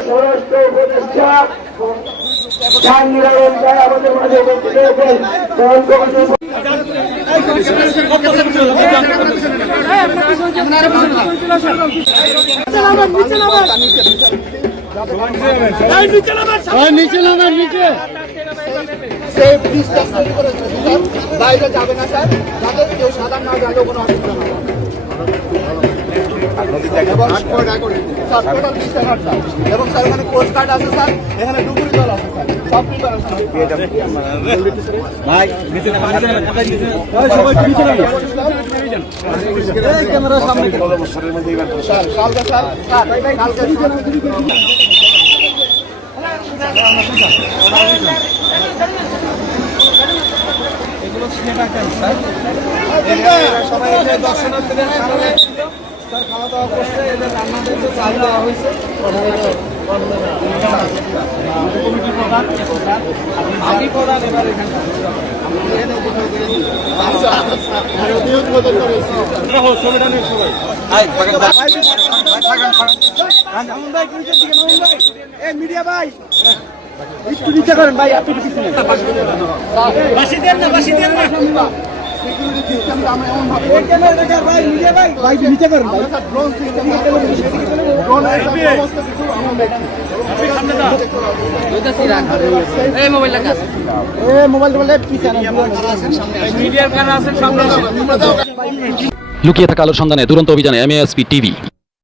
স্বরাষ্ট্র উপদেষ্টা আমাদের মাঝে উপস্থিত হয়েছেন গ্রহণ কমিটির সেই ব্রিজটা করেছে স্যার বাইরে যাবে না স্যার যাতে কেউ সাধারণ না জানলেও কোনো অসুবিধা না। এবং স্যার, এখানে কোস্ট গার্ড আছে স্যার এখানে ডুবুরি দল আছে স্যার সব প্রিপারেশন স্যার কালকে স্যার স্যার কালকে সবাই দর্শনার্থীদের সামনে স্যার খাওয়া দাওয়া করছে এদের রান্না করছে চাল দেওয়া হয়েছে। আমি প্রধান এবার এখানকার? মিডিয়া ভাই একটু নিচে করেন ভাই আপনি পিছনে বাসি দেন না বাসি দেন না ভাই মিডিয়া ভাই। ভাই নিচে করেন মোবাইল লুকিয়ে থাকা আলোর সন্ধানে দুরন্ত অভিযানে এমএএসপি টিভি